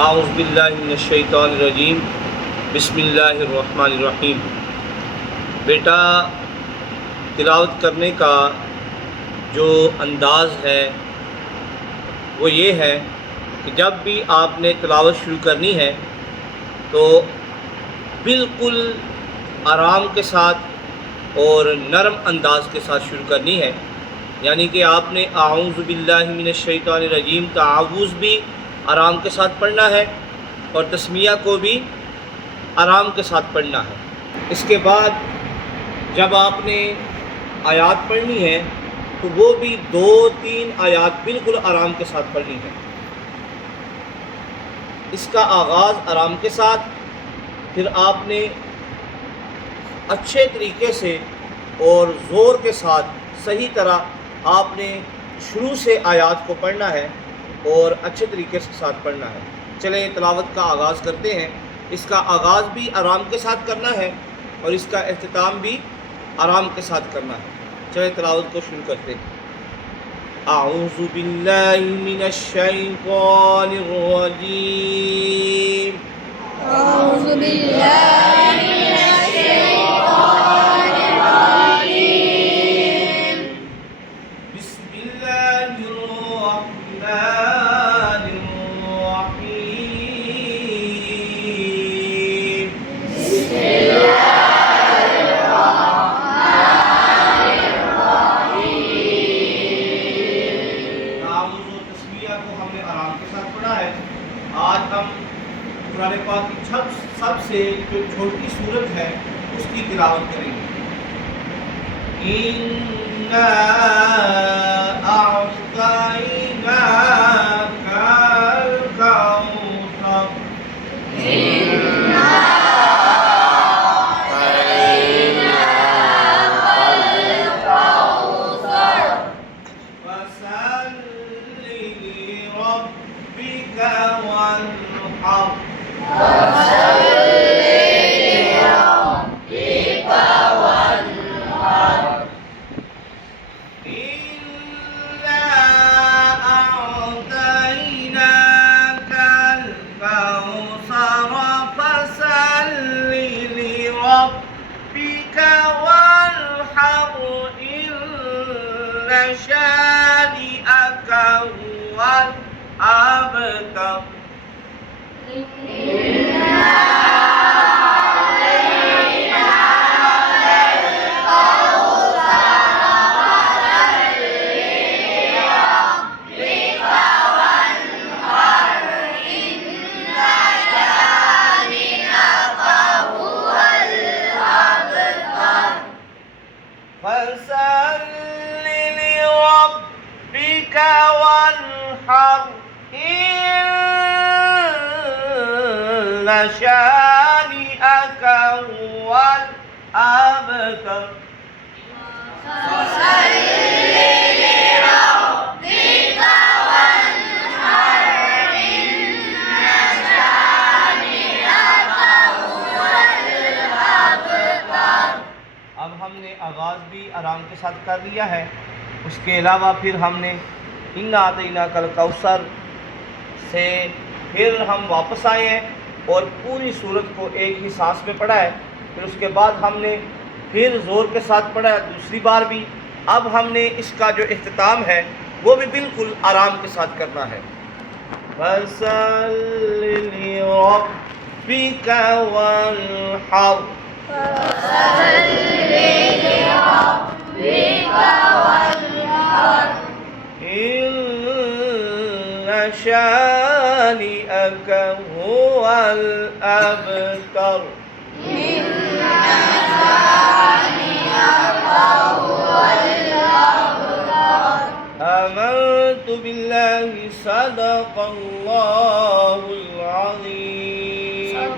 اعوذ باللہ من الشیطان الرجیم بسم اللہ الرحمن الرحیم۔ بیٹا، تلاوت کرنے کا جو انداز ہے وہ یہ ہے کہ جب بھی آپ نے تلاوت شروع کرنی ہے تو بالکل آرام کے ساتھ اور نرم انداز کے ساتھ شروع کرنی ہے، یعنی کہ آپ نے اعوذ باللہ من الشیطان الرجیم تعوذ بھی آرام کے ساتھ پڑھنا ہے اور تسمیہ کو بھی آرام کے ساتھ پڑھنا ہے۔ اس کے بعد جب آپ نے آیات پڑھنی ہے تو وہ بھی 2-3 آیات بالکل آرام کے ساتھ پڑھنی ہے۔ اس کا آغاز آرام کے ساتھ، پھر آپ نے اچھے طریقے سے اور زور کے ساتھ صحیح طرح آپ نے شروع سے آیات کو پڑھنا ہے اور اچھے طریقے سے ساتھ پڑھنا ہے۔ چلیں تلاوت کا آغاز کرتے ہیں۔ اس کا آغاز بھی آرام کے ساتھ کرنا ہے اور اس کا اختتام بھی آرام کے ساتھ کرنا ہے۔ چلیں تلاوت کو شروع کرتے ہیں۔ اعوذ باللہ من الشیطان الرجیم۔ اعوذ باللہ من الشیطان الرجیم۔ بسم اللہ الرحمن الرحیم۔ بسم اللہ الرحمن الرحیم۔ تعوذ و تسمیہ کو ہم نے آرام کے ساتھ پڑھا ہے۔ آج ہم قرآن پاک کی سب سے جو چھوٹی سورت ہے اس کی تلاوت کریں گے۔ اِنَّا أَعْطَيْنَاكَ الْكَوْثَرَ۔ إِنَّا أَعْطَيْنَاكَ الْكَوْثَرَ۔ فَصَلِّ لِرَبِّكَ وَانْحَرْ۔ فَصَلِّ لِرَبِّكَ وَانْحَرْ۔ إِنَّا أَعْطَيْنَاكَ الْكَوْثَرَ فَصَلِّ لِرَبِّكَ وَانْحَرْ إِنَّ شَانِئَكَ هُوَ الْأَبْتَرُ۔ فَصَلِّ لِرَبِّكَ وَانْحَرْ إِنَّ شَانِئَكَ هُوَ الْأَبْتَرُ۔ فَصَلِّ لِرَبِّكَ وَانْحَرْ إِنَّ شَانِئَكَ هُوَ الْأَبْتَرُ۔ اب ہم نے آغاز بھی آرام کے ساتھ کر لیا ہے، اس کے علاوہ پھر ہم نے اِنَّا أَعْطَيْنَاكَ الْكَوْثَرَ سے پھر ہم واپس آئے ہیں اور پوری سورت کو ایک ہی سانس میں پڑھا ہے۔ پھر اس کے بعد ہم نے پھر زور کے ساتھ پڑھا ہے دوسری بار بھی۔ اب ہم نے اس کا جو اختتام ہے وہ بھی بالکل آرام کے ساتھ کرنا ہے۔ فَصَلِّ لِرَبِّكَ وَانْحَرْ۔ فَصَلِّ لِرَبِّكَ وَانْحَرْ إِنَّ شَانِئَكَ هُوَ الْأَبْتَرُ۔ إِنَّ شَانِئَكَ هُوَ الْأَبْتَرُ۔ آمنت بالله صدق الله العظيم۔